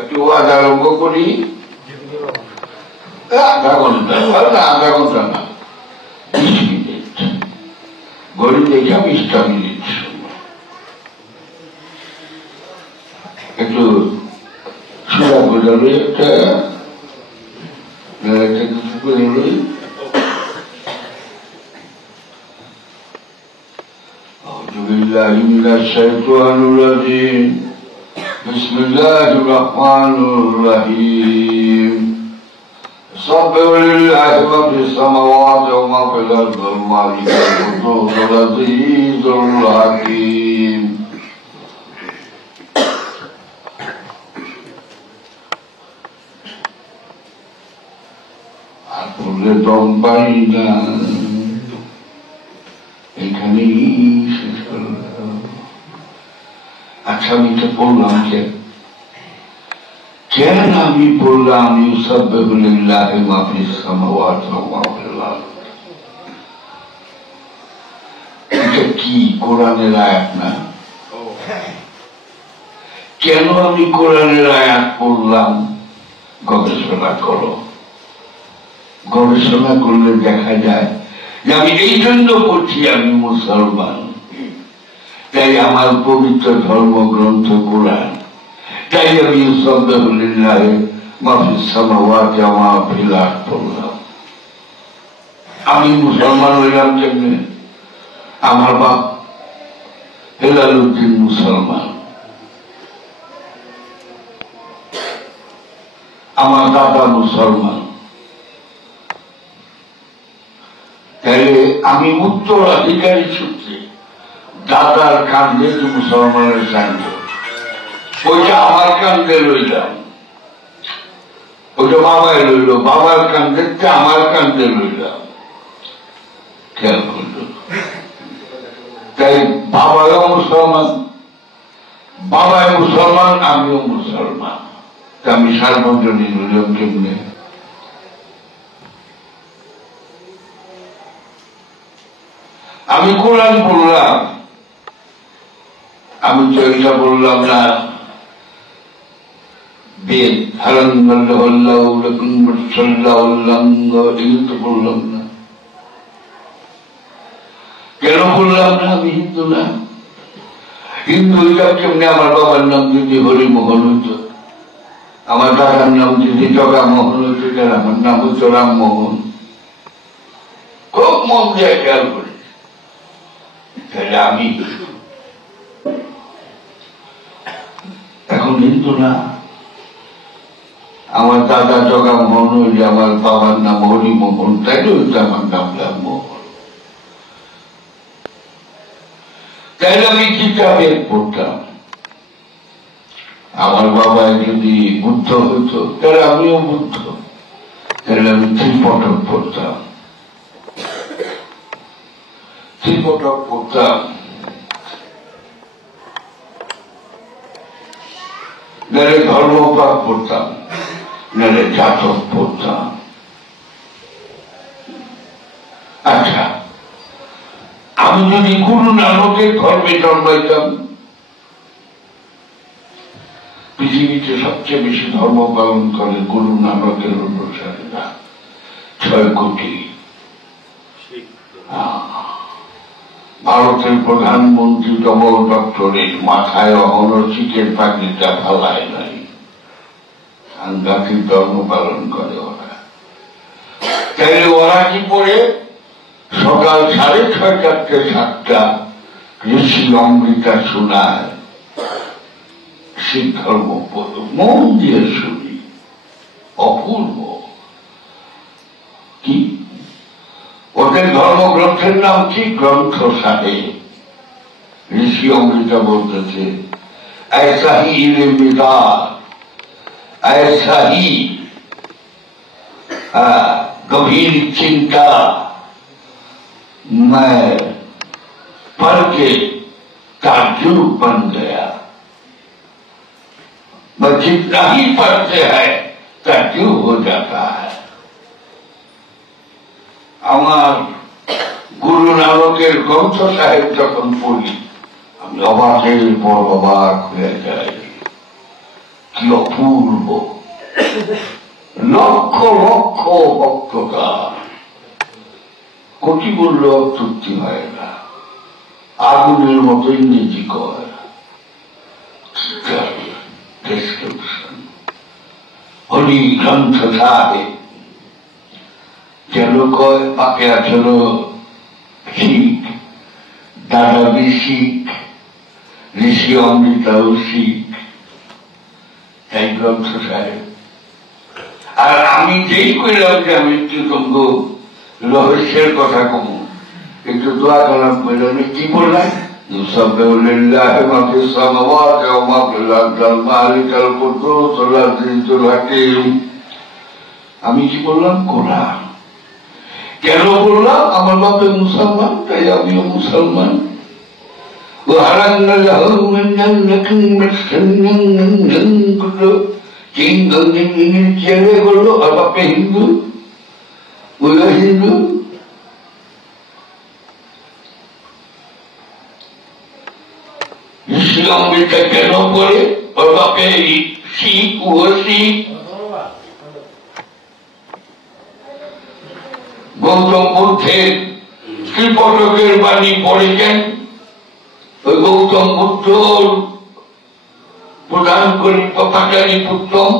একটু ওয়াজ আরম্ভ করি। আধা ঘন্টা না, আধা ঘন্টা না, 20 মিনিট। ঘড়ি দেখে 20টা মিনিট একটু সুরা বোঝাবে, একটা কিছু করে লই। আউযু বিল্লাহি মিনাশ শাইতানির রাজিম। বিসমিল্লাহির রহমানির রহিম। সাব্বিহু লিল্লাহি মা ফিস সামাওয়াতি ওয়া মা ফিল আরদি ওয়াল মালিকুল কুদ্দুসুল আযীজুল হাকীম। আর বললে দম পাই না, এখানেই শেষ করলাম। আচ্ছা, আমি তো বললাম কেন আমি বললাম ইউসাব্বিহু লিল্লাহি মা ফিস সামাওয়াতি ওয়া মা ফিল আরদ? এটা কি কোরআনের আয়াত না? কেন আমি কোরআনের আয়াত পড়লাম? গবেষণা করো। গবেষণা করলে দেখা যায় যে আমি এই জন্য পড়ছি, আমি মুসলমান, তাই আমার পবিত্র ধর্মগ্রন্থ কোরআন, তাই আমি ইউসাব্বিহু লিল্লাহি মা ফিস সামাওয়াতি ওয়া মা ফিল আরদ পড়লাম। আমি মুসলমান হইলাম কেমনে? আমার বাপ হেলালুদ্দিন মুসলমান, আমার দাদা মুসলমান, তাইলে আমি উত্তরাধিকারী সূত্রে দাদার কান্দে মুসলমানের কান্দে, ওইটা আমার কান্দে লইলাম, ওইটা বাবাই লইল, বাবার কান্দে আমার কান্দে লইলাম। খেয়াল করল, তাই বাবাও মুসলমান, বাবাই মুসলমান, আমিও মুসলমান, তা আমি সার্বজনীন হইলাম কেমনে? আমি কোরআন পড়লাম, আমি তো এটা বললাম না বেদ তো বললাম না। কেন বললাম না? আমি হিন্দু না। হিন্দু হইতাম কেমনি? আমার বাবার নাম যদি হরিমোহন হইত, আমার দাদার নাম যদি জগামোহন হইত, আমার নাম হইত রামমোহন। খুব মন দিয়ে খেয়াল করি, তাহলে আমি এখন হিন্দু না। আমার দাদা জগামোহন হইলে আমার বাবার নাম হরিমোহন, তাই হইতো আমার নাম রামমোহন। তাইলে আমি কিতাবে পড়তাম। আমার বাবা যদি বুদ্ধ হইতো, তাহলে আমিও বুদ্ধ, তাহলে আমি ত্রিপটক পড়তাম, ত্রিপটক পড়তাম। নাহলে ধর্মপাক পড়তাম, নাহলে জাতক পড়তাম। আচ্ছা, আমি যদি গুরু নানকের ধর্মে জন্মাইতাম, পৃথিবীতে সবচেয়ে বেশি ধর্ম পালন করে গুরু নানকের অনুসারীরা, 6 কোটি। ভারতের প্রধানমন্ত্রী ডবল ডক্টরের মাথায় অহনো চিকের পাখিটা ফালায় নাই, সাংঘাতিক ধর্ম পালন করে ওরা। তাইলে ওরা কি করে সকাল 6:30 থেকে 7টা ঋষি অমৃতা শোনায়, শিখ ধর্ম মন দিয়ে শুনি, অপূর্ব। কি ওদের ধর্মগ্রন্থের নাম কি? গ্রন্থ সাহেব। ঋষি অমৃতা বলতেছে, ऐसा ही इल्म-ए-दार, ऐसा ही गंभीर चिंता मैं पढ़ के ताज्जुब बन गया। मैं जितना ही पढ़ते हैं ताज्जुब हो जाता है। আমার গুরু নানকের গ্রন্থ সাহেব যখন পড়ি, আমি অবাকের পর অবাক হয়ে যাই। কি অপূর্ব, লক্ষ লক্ষ ভক্ততা, কোটি বললে অতৃপ্তি হয় না, আগুনের মতো ইংরেজি কয় ডেসক্রিপশন। হলি গ্রন্থ সাহেব যেন কয় বাপেরা যেন শিখ, দাদাবি শিখ, ঋষি অমৃতাও শিখ, তাই গ্রন্থ সাহেব। আর আমি যেই কইলাম যে আমি একটু তঙ্গ রহস্যের কথা কম, একটু দোয়া করলাম, বললাম কি বললাম, আমি কি বললাম কোরআন। কেন বললাম? আমার বাপে মুসলমান, তাই আমিও মুসলমান। করলো আর বাপে হিন্দু, ওইটা হিন্দু। অমৃতা কেন করে ওর বাপে শিখ, ও শিখ। গৌতম বুদ্ধের ত্রিপটকের বাণী পড়েছেন, ওই গৌতম বুদ্ধ প্রদান করি পাচারী পুত্তম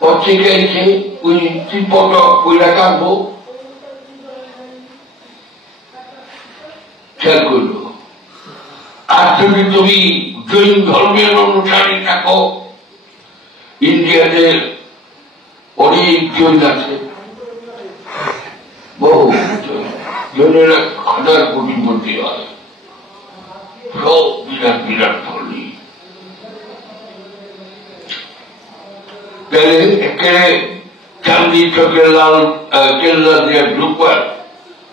পত্রিকাইছে ওই ত্রিপটক ওইটা কাঁদবো, খেয়াল করলো। আর যদি তুমি জৈন ধর্মের অনুসারী থাকো, ইন্ডিয়াতে অনেক জৈন আছে, বহু জৈনেরা 1000 কোটিপতি হয়, সব বিরাট বিরাট ধর্মী। তাহলে একেবারে চাঁদি চকের লাল কেল্লা দিয়ে ঢুকবার,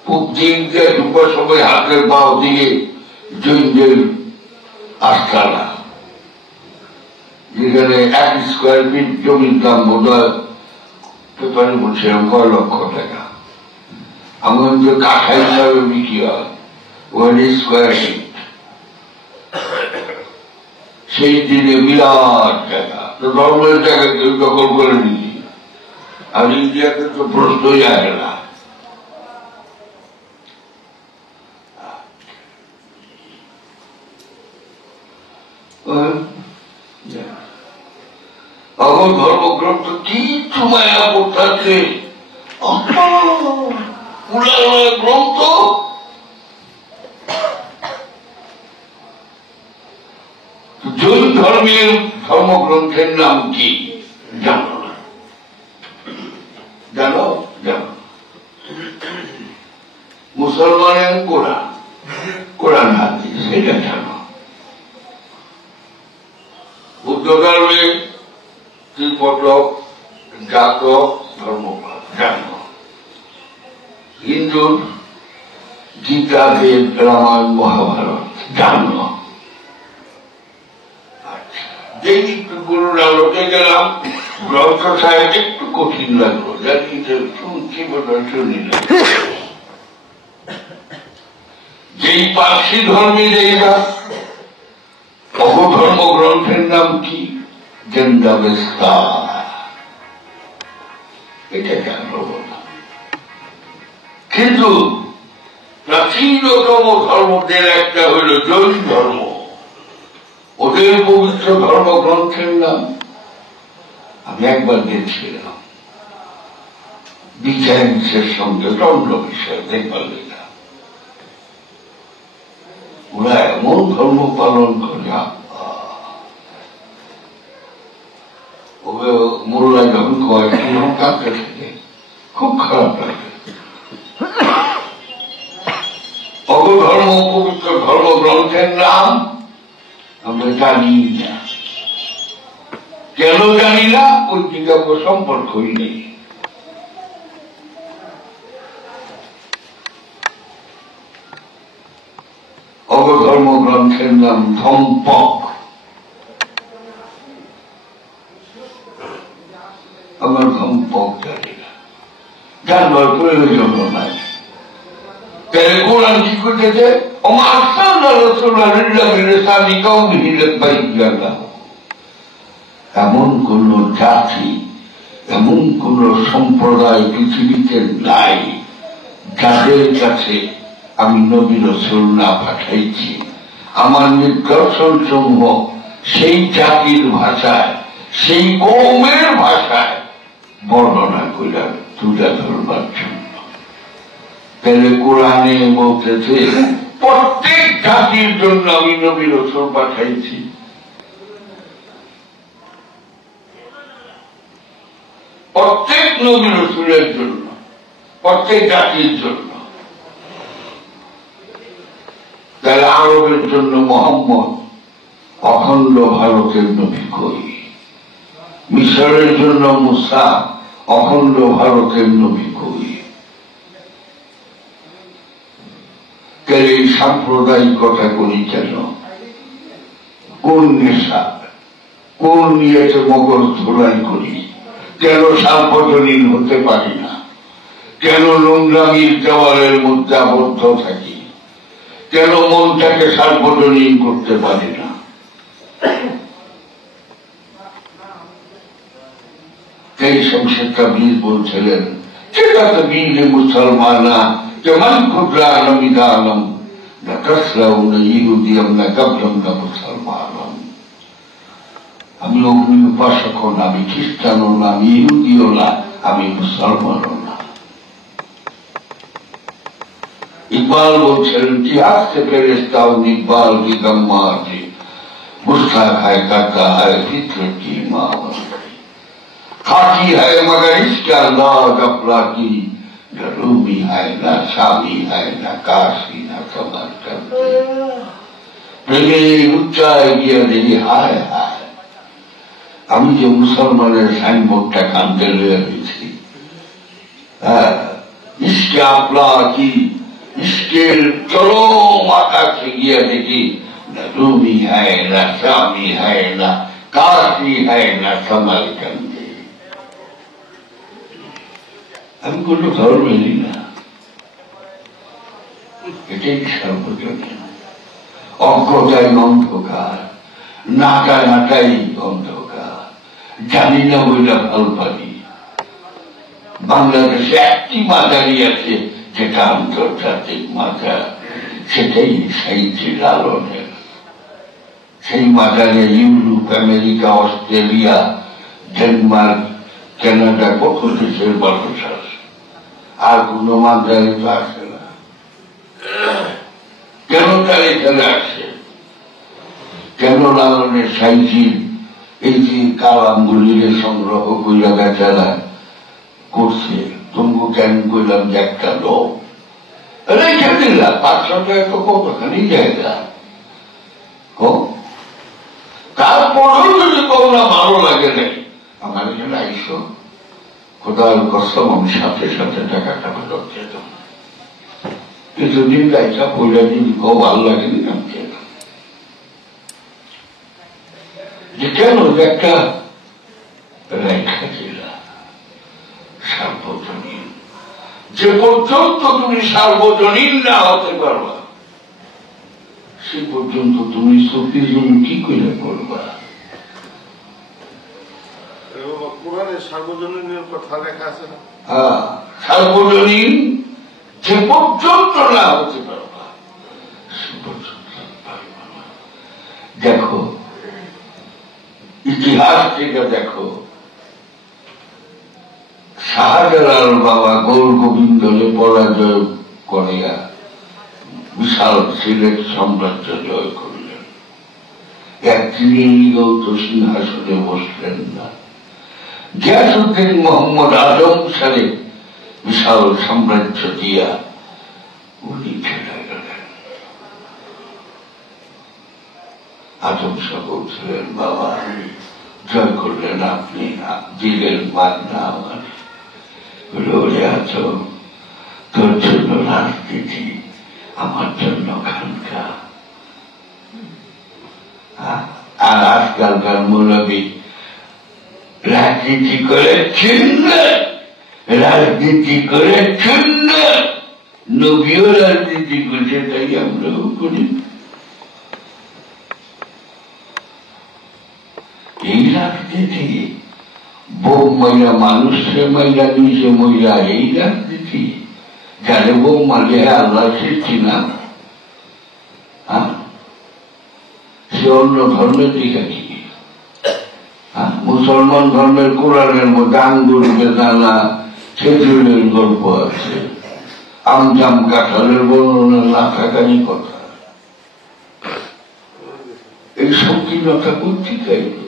খুব দিক দিয়ে ঢুকবার সময় হাতের বাও দিয়ে জৈনদের আস্থানা, যেখানে 1 স্কোয়ার ফিট জমির দাম বোধ হয় পেপারে বলছিলাম 6 লক্ষ টাকা। আমার যে কাঠা হিসাবে বিক্রি হয় 1 স্কোয়ার ফিট, সেই দিনে বিরাট টাকা। তো ধর্মের টাকা কেউ দখল করে নিচ্ছি, আর ইন্ডিয়াতে তো প্রশ্নই আসে না। আমার ধর্মগ্রন্থ কিছু মায়া করতে গ্রন্থ, জৈন ধর্মের ধর্মগ্রন্থের নাম কি জানো না? জানো? জানো। মুসলমানের কোরআন, কোরআন হাদিস, সেটা জানো। বুদ্ধ ধর্মে ত্রিপটক, জাতক, ধর্মপাল জানো। হিন্দুর গীতা, বেদ, রামায়ণ, মহাভারত জানো। যেই একটু গুরুর আলোকে গেলাম, গ্রন্থ সাহেব একটু কঠিন লাগলো, জানি শুনছি বোধহয় শুনিলাম। যেই পার্সি ধর্মে যেইরা অবধর্ম গ্রন্থের নাম কি? জেন্দাবেস্তা। এটা জানবো না, কিন্তু প্রাচীনতম ধর্মদের একটা হইল জৈন ধর্ম। ওদের পবিত্র ধর্মগ্রন্থের নাম আমি একবার দেখছিলাম, বিচারের সঙ্গে দণ্ড বিষয় দেখবার গেলাম। ওরা এমন ধর্ম পালন করে, মোল্লা যখন কয় কাঁদতে থাকে, খুব খারাপ লাগে। অবধর্ম পবিত্র ধর্মগ্রন্থের নাম আমরা জানি না। কেন জানি না? ওই দিকে সম্পর্কই নেই। অবধর্ম গ্রন্থের নাম ধম্পক। আমার ধম্পক জানি না, জানবার প্রয়োজন নাই। তাহলে কোরআন কি করতেছে? এমন কোন জাতি, এমন কোন সম্প্রদায় পৃথিবীতে নাই যাদের কাছে আমি নবী রাসূল না পাঠাইছি। আমার নিদর্শন সমূহ সেই জাতির ভাষায়, সেই কওমের ভাষায় বর্ণনা করে তুলে ধরবার জন্য। তাহলে কোরআনে বলতেছে প্রত্যেক জাতির জন্য আমি নবী রাসূল পাঠাইছি। প্রত্যেক নবী রাসূলের জন্য, প্রত্যেক জাতির জন্য। তাহলে আরবের জন্য মুহাম্মদ অখণ্ড ভারতের নবী কই, মিশরের জন্য মুসা অখণ্ড ভারতের নবী কই। তাহলে এই সাম্প্রদায়িকতা করি কেন? কোন নেশা, কোন নিয়েতে মগজ ধোলাই করি? কেন সার্বজনীন হতে পারি না? কেন নোংরামির দেওয়ালের মধ্যে আবদ্ধ থাকি? কেন মনটাকে সার্বজনীন করতে পারি না? এই শমশের তাবরিজ বলছিলেন, যেটা তো বীর মুসলমানা কেমন খুদরা নমিদানম না তসলাউ না ইহুদিয়াম না কাবলম না মুসলমানম। আমি অগ্নি উপাসক না, আমি খ্রিস্টানও না, আমি ইহুদিও না, আমি মুসলমানও না। ইকবাল বলছিলেন, ইতিহাস से फेरिस्ता इकबाल की गम्मा जी गुस्सा खाए करता है फित्र की माँ खाकी है मगर इसके अंदाज अफलाकी रूमी है ना शामी है ना काशी ना समरकंद। प्रेमे उच्चाय गया देखी हाय हाय। আমি যে মুসলমানের সাইনবোর্ডটা কাঁদতে লয়ে হয়েছি, ইসকে আপলা কি ইসকের চরম আকাশে গিয়ে দেখি না রুমি হয় না শামি হয় না কাশি হয় না সামারকান্দি। আমি কোনো ধর্মেরই না, এটাই সর্বজনীন। অজ্ঞতায় অন্ধকার, নাটা নাটাই অন্ধকার, জানি না বইলা ভাল পারি। বাংলাদেশে একটি মাজারই আছে যেটা আন্তর্জাতিক মাজার, সেটাই সাইজি লালনের। সেই মাজারে Europe, America, Australia, Denmark, Canada কত দেশের মানুষ আছে, আর কোন মাজারে তো আসে না। কেন তার এখানে আসে? কেন লালনের সাইজির এই যে কালামগুলির সংগ্রহ কইরা বেচারা করছে? তুমি কেন কইলাম যে একটা লোক রেখে দিলাম 500 টাকা তো কতখানি জায়গা, তারপরেও যদি তোমরা ভালো লাগে নাই আমার এখানে আইসো, খোদার কসম আমি সাথে সাথে টাকাটা ফেরত দিয়ে দেব। কিছুদিন গাইটা পড়ে দিন খুব ভালো লাগেনি আমি খেলাম। যে কেন একটা রেখা জেলা সার্বজনীন, যে পর্যন্ত তুমি সার্বজনীন না হতে পারবা সে পর্যন্ত তুমি সুফিজম কি করে করবা? কোরআনে সার্বজনীনের কথা লেখা আছে না? হ্যাঁ, সার্বজনীন যে পর্যন্ত না হতে পারবা সে পর্যন্ত পারবা না। দেখো ইতিহাস থেকে দেখো, শাহজালাল বাবা গৌর গোবিন্দকে পরাজয় করিয়া বিশাল সিলেট সাম্রাজ্য জয় করলেন। একদিনেও তো সিংহাসনে বসলেন না। গিয়াসউদ্দিন মোহাম্মদ আজম সালে বিশাল সাম্রাজ্য দিয়া উনি ছেড়ে গেলেন। আজম শাহ বলছিলেন, বাবা জয় করলেন আপনি, দিলের মান না আমার। আজম তোর জন্য রাজনীতি, আমার জন্য খানকা। আর আজকালকার মুরব্বী রাজনীতি করে ছিন্ন, রাজনীতি করে ছিন্ন, নবীও রাজনীতি করছে, তাই আমরাও করি। এই রাজনীতি রাজনীতি, বোম মাইরা মানুষে মাইরা নিজে মইরা এই রাজনীতি, যারে বোম মারলে আল্লাহ সৃষ্টি না, সে অন্য ধর্মের দিকে কি? মুসলমান ধর্মের কোরআনের মধ্যে আঙ্গুর বেদানা খেজুরের গল্প আছে, আমজাম কাঁঠালের বর্ণনা না থাকারই কথা। এই সংকীর্ণতা কোথেকে এলো?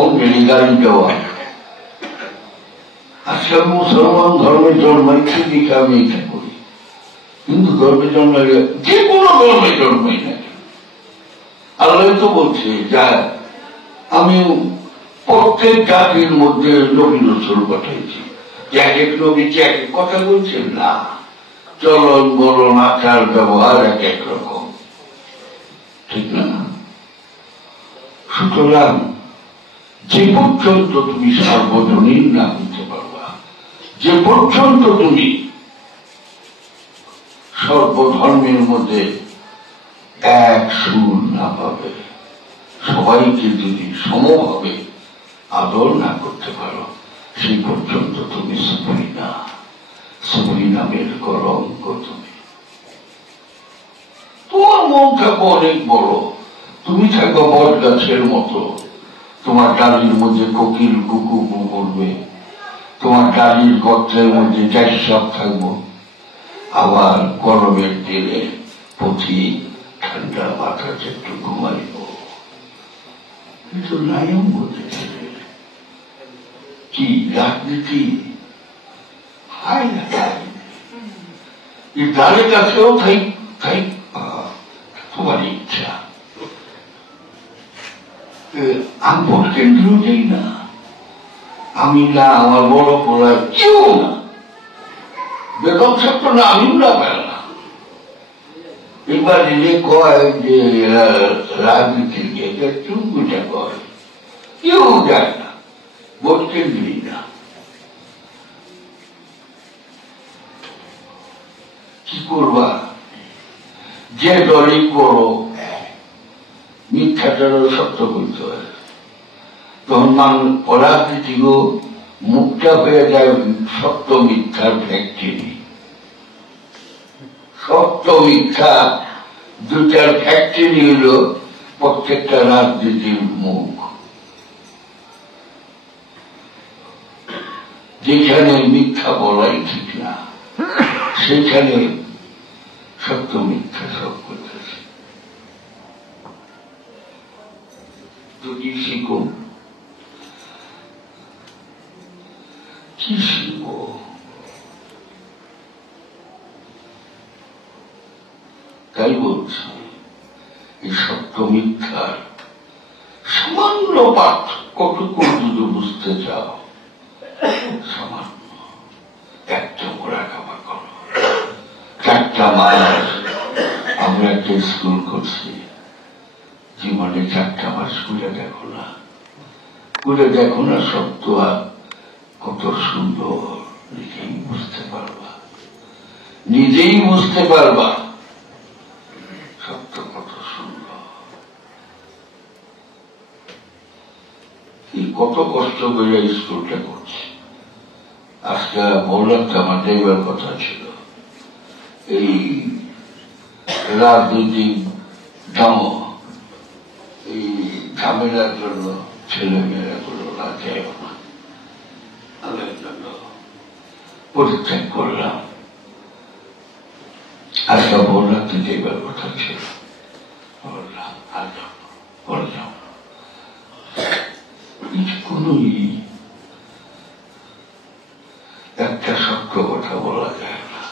অঞ্জলি গাড়ি দেওয়া। আজকে মুসলমান ধর্মে জন্মাইছে দিকে আমি এটা করি, কিন্তু ধর্মে জন্মাইলে যে কোনো ধর্মে জন্মাই না, আল্লাহ তো বলছে যা আমি প্রত্যেক জাতির মধ্যে নবী রাসূল পাঠাইছি। এক এক নবী কি এক এক কথা বলছেন না, চলন বলন আচার ব্যবহার এক এক রকম, ঠিক না? সুতরাং যে পর্যন্ত তুমি সার্বজনীন না হতে পারবা, যে পর্যন্ত তুমি সর্বধর্মের মধ্যে এক সুর না পাবে, সবাইকে যদি সমভাবে আদর না করতে পারো, সেই পর্যন্ত তুমি সুফি নামের কলঙ্ক। তুমি তোমার মন থাকো অনেক বড়, তুমি থাকো বট গাছের মতো, তোমার ডালির মধ্যে কোকিল কুকু করবে, তোমার ডালির গর্তের মধ্যে চাষাপ থাকবো, আবার গরমের দিনে পুঁথি ঠান্ডা মাথাতে একটু ঘুমাইব। কিন্তু নায়ম বলতেছে কি রাজনীতি, হায় না তাদের কাছেও তোমার ইচ্ছা, আমি ভোট কেন্দ্র যাই না, আমি না আমার বড় পোলার কেউ না, বেগম সাহেব না, আমিও না পাই না। এবার যে কয় যে রাজনীতির চুমকুটা কয়, কেউ যায় না, ভোট কেন্দ্রই না। কি করবা? যে দলই করো মিথ্যাটারও সত্য করতে হয়, তখন অরাজনীতিও মুখটা হয়ে যায় সত্য মিথ্যার ফ্যাক্টরি। সত্য মিথ্যা দুটার ফ্যাক্টরি হল প্রত্যেকটা রাজনীতির মুখ। যেখানে মিথ্যা বলাই ঠিক না, সেখানে সত্য মিথ্যা সব করতেছে। যদি শিখো, কি শিখবো? তাই বলছি, এই সত্য মিথ্যার সামান্য পার্থক্যটুকু যদি বুঝতে চাও, সামান্য একটা মোড়া খাবার করো। 4টা মাস আমরা একটা স্কুল করছি, জীবনে 4টা মাস ঘুরে দেখো না, সত্য আর কত সুন্দর, নিজেই বুঝতে পারবা সত্য কত সুন্দর। কত কষ্ট করে স্কুলটা করছি। আজকে বললাম আমার যাইবার কথা ছিল, এই রাজনৈতিক এই ঝামেলার জন্য ছেলে মেয়েরা গুলো না যায় না, আমি জন্য পরিত্যাগ করলাম। আজকে বললাম তো যাইবার কথা ছিল, বললাম কোনই একটা সত্য কথা বলা যায় না।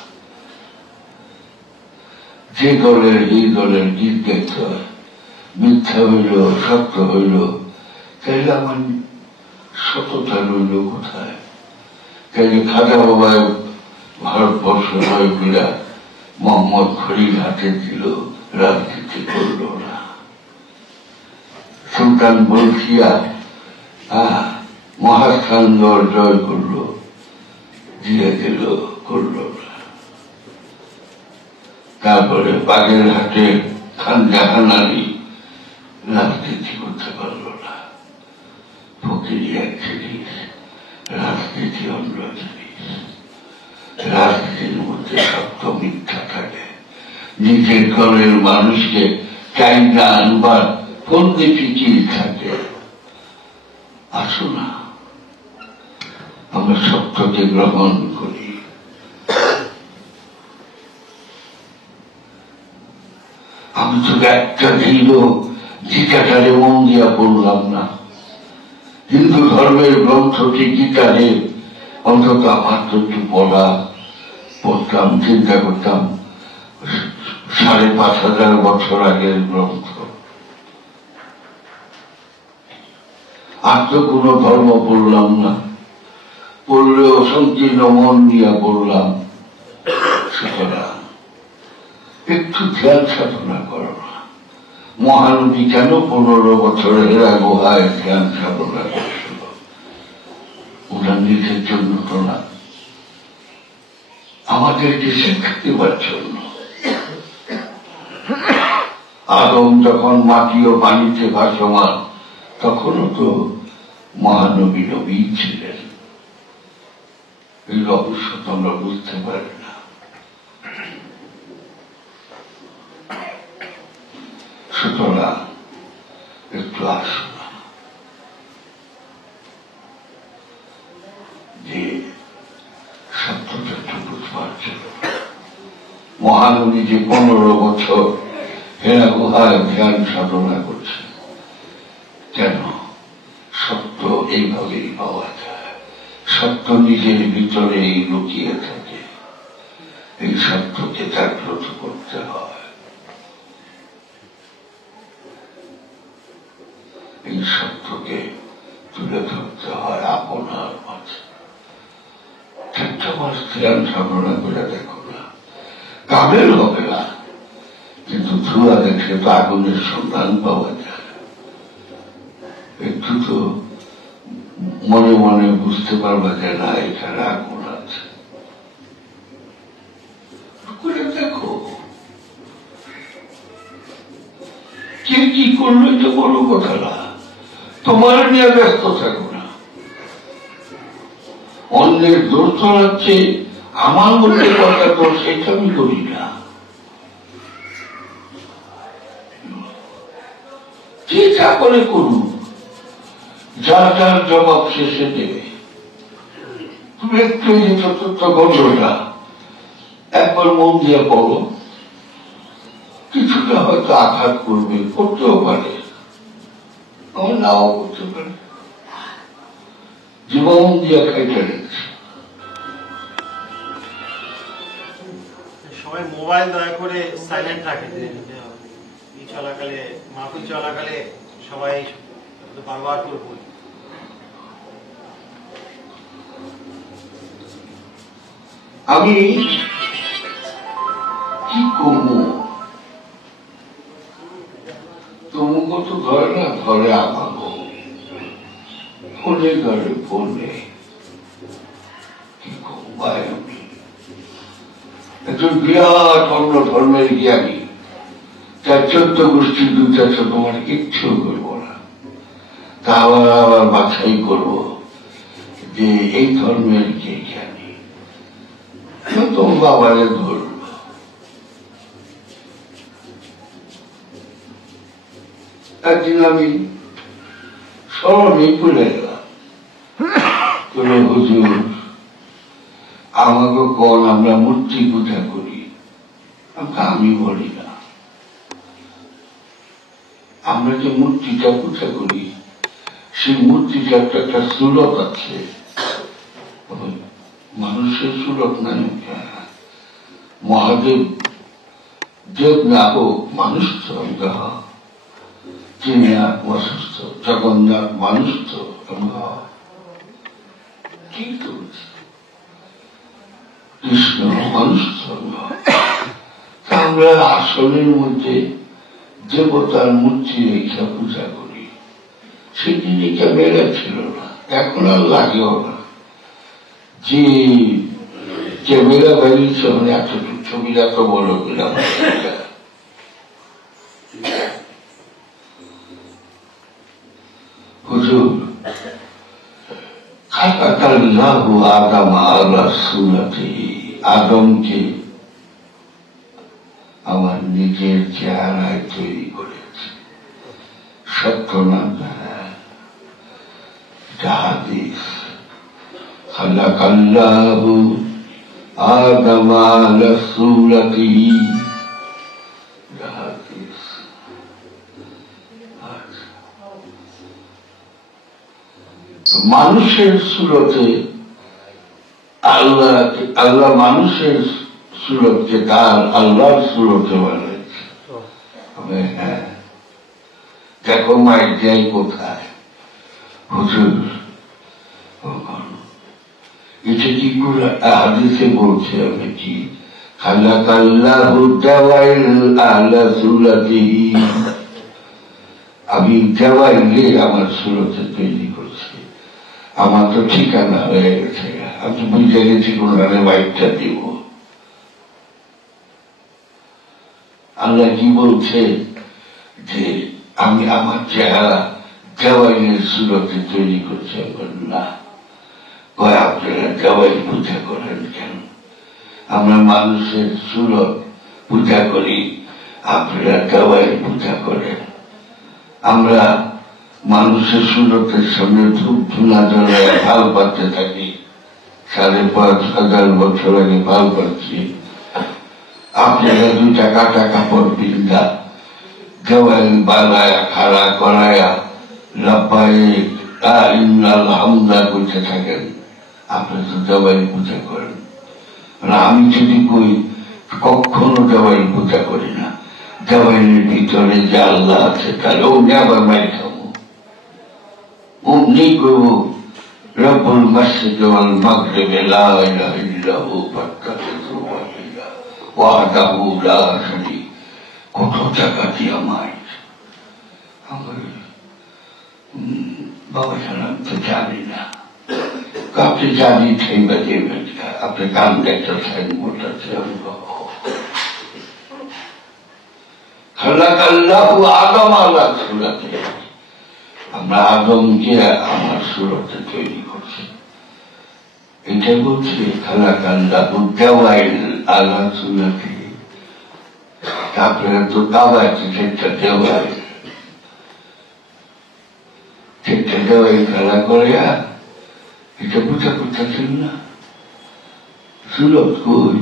যে দলের এই দলের গীত গাইতে হয়, মিথ্যা হইল সত্য হইল, তাইলে আমার সততা রইল কোথায়? তাইলে খাজা বাবায় ভারতবর্ষ হয়ে বিরা মোহাম্মদ খলিল হাতে দিল, রাজনীতি করল না। সুলতান বলখিয়া মহাস্থানগড় জয় করল, দিয়ে দিল, করল না। তারপরে বাগেরহাটে খান জাহান আলী রাজনীতি করতে পারল না। ভক্তিরই এক জিনিস, রাজনীতি অন্য জিনিস। রাজনীতির মধ্যে সত্য মিথ্যা থাকে। নিজের ঘরের মানুষকে চাইনা আনবার ফন্দি ফিকির থাকে। আসো না, আমরা সত্যকে গ্রহণ করি। আমি তো একটা দিনও গীতাটারে মন দিয়া পড়লাম না। হিন্দু ধর্মের গ্রন্থটি গীতারে অন্তত আমার তো একটু পড়তাম, চিন্তা করতাম ৫,৫০০ বছর আগের গ্রন্থ। আর তো কোন ধর্ম পড়লাম না, পড়লেও সংকীর্ণ মন নিয়ে পড়লাম। সুতরাং একটু ধ্যান সাধনা করো না। মহানবী কেন ১৫ বছর হেরা গুহায় ধ্যান সাধনা করছিল? ওনার নিজের জন্য তো না, আমাদেরকে শিক্ষা দেবার জন্য। আদম যখন মাটি ও পানিতে ভাসমান, তখনও তো মহানবী নবী ছিলেন। এই রহস্য তোমরা বুঝতে পারে না। সুতরাং একটু আসো না, যে সত্যটা একটু বুঝবার জন্য। মহানবী যে ১৫ বছর হেরা গুহায় ধ্যান সাধনা করছে, কেন? সত্য এইভাবেই পাওয়া যায়। সত্য নিজের ভিতরেই লুকিয়ে থাকে। এই সত্যকে জাগ্রত করতে হয়। এই সত্যকে তুলে ধরতে হয় আপনার মাঝে। একটা মাস ধ্যান সাধনা করে দেখো না, কামের হবে না, কিন্তু ধোঁয়া দেখে তো আগুনের সন্ধান পাওয়া যায়। একটু তো মনে মনে বুঝতে পারবা যে না, এখানে আগুন আছে। করে দেখো, কে কি করলো এটা বড় কথা না। তোমার নিয়ে ব্যস্ত থাকো না। অন্যের দোষ ছড়াচ্ছে, আমার মধ্যে কথা তো সেটা আমি করি না। যে যা করে করুন, যা যার জবাব শেষে দেবে। তুমি একটু এই চতুর্থ গল্পটা একবার মন দিয়ে পড়ো, কিছুটা হয়তো আঘাত করবে, করতেও পারে, আমার নাও করতে পারে। জীবন দিয়ে খাইতে রেখেছে। সবাই মোবাইল দয়া করে সাইলেন্ট রাখে। চলাকালে, মাহফিল চলাকালে সবাই বারবার করে বলি। আমি কি করবো? তোমাকে তো ধরে না, ধরে আমাকে ফোনে ধরে, ফোনে কি করবো? আমি একজন বিরাট অন্য ধর্মের জ্ঞানী, তার 14 গোষ্ঠী 2-400 তোমার কিচ্ছু করবো না। তা আবার বাছাই করবো যে এই ধর্মের কে জ্ঞানী, তোমার বাবারে ধরব। একদিন আমি স্মরণে পড়ে গেলাম, হুজুর আমাকে কোন আমরা মূর্তি পূজা করি? আমি বলি না, আমরা যে মূর্তিটা পূজা করি, সেই মূর্তিটার একটা সুরত আছে। মানুষের সুরত নাই, মহাদেব দেব না হোক, মানুষ তো তিনি অসুস্থ, জগন্নাথ মানুষ তো কিন্তু কৃষ্ণ মানুষ তো আমরা আসলের মধ্যে দেবতার মূর্তি রেখা পূজা করি। সেই জিনিসটা বেড়ে ছিল না, এখন আর লাগেও না। যে ক্যামেরা বেরিয়েছে, মানে এতটুকু ছবিটা তো বড় পেলাম। হুজুর খালাকাল্লাহু আদম আলা সূরাতিহি, আদমকে আমার নিজের চেহারায় তৈরি করেছে। সত্য না? হাদিস। খালাকাল্লাহু আদম আলা সূরাতিহি, হাদিস। মানুষের সুরতে আল্লাহ মানুষের সুরতকে তার আল্লাহর সুরতে বানাইছে। হ্যাঁ, দেখো মায়ের যাই কোথায় হুজুর, এটা কি করে হাদিসে বলছে? আমি কি খালাকাল্লাহু দাওয়াইল আলা সূরাতিহি, আমি দেওয়াইলে আমার সুরতে তৈরি করছি। আমার তো ঠিকানা হয়ে গেছে, আমি বুঝে গেছি কোনখানে বাইকটা দিব। আল্লাহ কি বলছে যে আমি আমার চেহারা দেওয়াইলের সুরতে তৈরি করছি? না, কয় আপনারা দেওয়াইল পূজা করেন কেন? আমরা মানুষের সুরত পূজা করি, আপনারা দেওয়াইল পূজা করেন। আমরা মানুষের সুরতের সামনে ধূপ ধুলা জ্বলায় ভাল পাতে থাকি, 5,500 বছর আগে ভাল পাচ্ছি। আপনারা 2 টাকা কাপড় বিন্দা দেওয়াইল বানায়া খাড়া করায়া লাব্বাইক ইন্নাল হামদা করতে থাকেন, আপনারা তো দেওয়াইল পূজা করেন। আমি যদি কই কখনো দেওয়াইল পূজা করি না, দেওয়াইলের ভিতরে যে আল্লাহ আছে তাহলে ওকে আবার মাই খাবো। অমনি করবো রব্বুল মাশরিক ওয়াল মাগরিব লা ইলাহা ইল্লাহু ফাত্তাখিযু ওয়াহদাহু লা শারীক। কত টাকা দিয়ে আমায় বাবা জানান তো জানি না, আপনি জানি ঠেঙ্গা দেবেন, আপনি কান একটা সাইনবোর্ড আছে। খালাকাল্লাহু আদম আলা সূরাতিহি, আমরা আদমকে আমার সুরতে তৈরি করছি। এটা বলছে খালাকাল্লাহু দাওয়াইল আলা সূরাতিহি। আপনারা তো দাওয়াইতে সেটা দেওয়াইল, সেটা দেওয়াইল খেলা করে, এটা পূজা করতেছেন না। সুরত কই?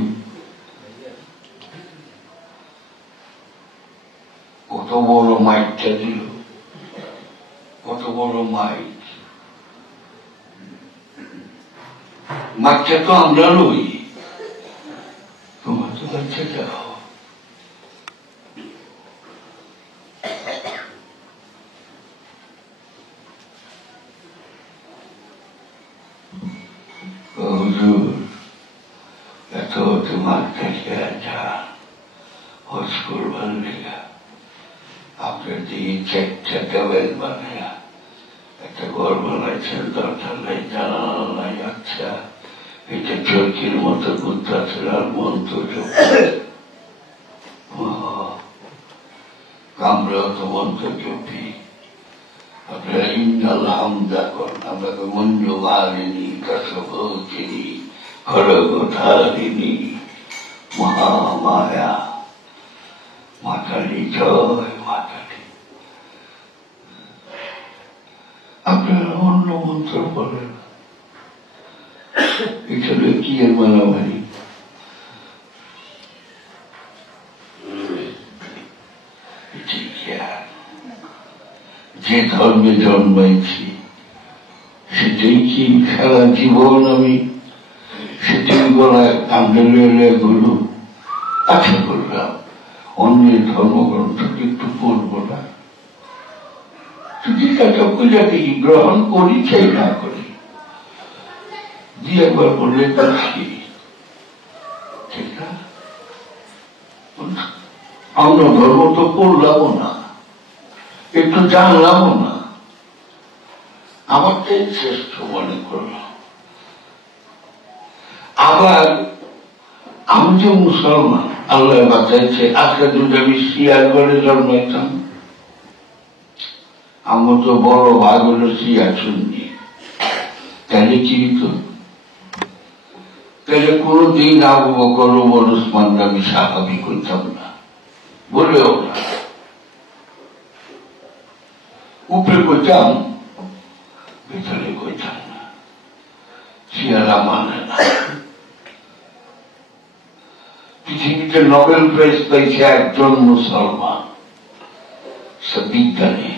কত বড় মাইকটা দিল, কত বড় মাইক। মাইকটা তো আমরা লই, তোমার তো বাচ্চা যাও। এত তোমার দেখে যান হজ করবার লেগা, আপনার দিয়ে 4টা দেওয়াল বানায়া একটা ঘর বানাইছেন, দরজা নাই, জানালা নাই। আচ্ছা, এটা চরকির মতো বুদ্ধাছেন আর মন্ত্র আমরা তো মন্ত্র জপি। আপনারা ইন্নাল হামদা করেন, আমরা তো মঞ্জু মালিনী কাশবচিনী খড়গধারিণী মহামায়া মাতালি জয় মাতালি। আপনারা অন্য মন্ত্র বলেন, এটা কি এর মারামারি? যে ধর্মে জন্মাইছি সেটাই কি সারা জীবন আমি সেটাই বলায় আন্দোলনে গুরু আশা করলাম অন্যের ধর্মগ্রন্থ একটু পড়ব না। যদি তাকে পূজা দেখি গ্রহণ করি চাই না করি, দিয়ে একবার বললে ঠিক না। অন্য ধর্ম তো পড়লামও না, একটু জানলামও না, আমারটাই শ্রেষ্ঠ মনে করলাম। আবার আমি যে মুসলমান, আল্লাহ বাঁচাইছে। আজকে যদি আমি শিয়ার ঘরে জন্মাইতাম, আমার তো বড় ভাগ হলো শিয়া সুন্নি, তাহলে চিনিত, তাহলে কোনদিন আবু বকর ওমর ওসমান আমি সাহাবি করতাম না, বলেও না। উপরে কইতাম, ভেতরে কইতাম না। শিয়ারা মানে না। পৃথিবীতে নোবেল প্রাইজ পাইছে একজন মুসলমান, বিজ্ঞানী,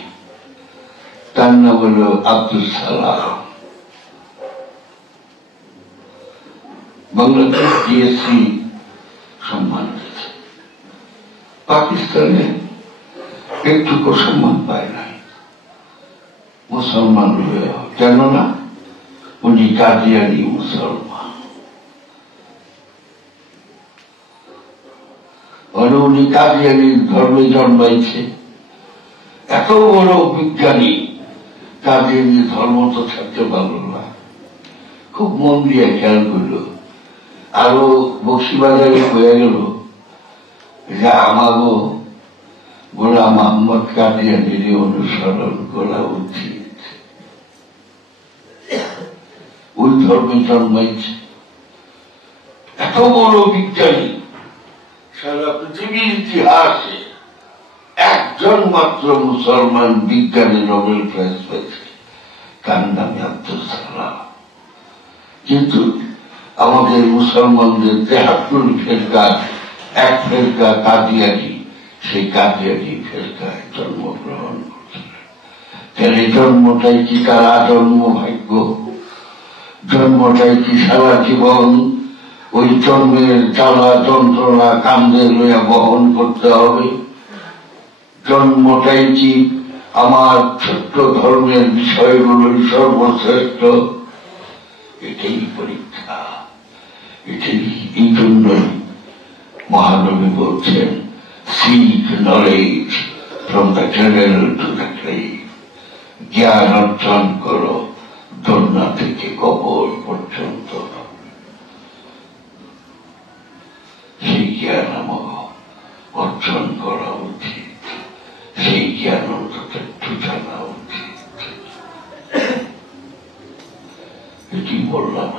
তার নাম হল আব্দুল সালাম। বাংলাদেশ ডিএসসি সম্মান দিয়েছে, পাকিস্তানে একটুকু সম্মান পায় নাই মুসলমান হয়েও, কেননা উনি কাদিয়ানি মুসলমান। উনি কাদিয়ানি ধর্মে জন্মাইছে, এত বড় বিজ্ঞানী, কাদিয়ানি ধর্ম তো থাকতে পারল না। খুব মন দিয়ে খেয়াল করল, আরো বক্সিবাজারে হয়ে গেল যে আমারও গোলাম আহমদ কাদিয়ানির অনুসরণ করা উচিত। ওই ধর্মে জন্মাইছে, এত বড় বিজ্ঞানী, সারা পৃথিবীর ইতিহাসে একজন মাত্র মুসলমান বিজ্ঞানী নোবেল প্রাইজ পেয়েছে, তার নামে আব্দুল সালাম। কিন্তু আমাদের মুসলমানদের 73 ফেরকার এক ফেরকা কাদিয়ানি, সেই কাদিয়ানি ফেরকায় জন্মগ্রহণ করছিলেন। তাহলে জন্মটাই কি তার আজন্ম ভাগ্য? জন্মটাই কি সারা জীবন ওই জন্মের জ্বালা যন্ত্রণা কান্দে লইয়া বহন করতে হবে? জন্মটাই কি আমার ছোট্ট ধর্মের বিষয়গুলোই সর্বশ্রেষ্ঠ? এটাই পরীক্ষা। এটাই, এই জন্যই মহানবী বলছেন, seek knowledge from the cradle to the grave. জ্ঞান অর্জন করো দোলনা থেকে কবর পর্যন্ত। সেই জ্ঞান আমার অর্জন করা উচিত, সেই জ্ঞান অন্তত একটু জানা উচিত। এটি বললাম।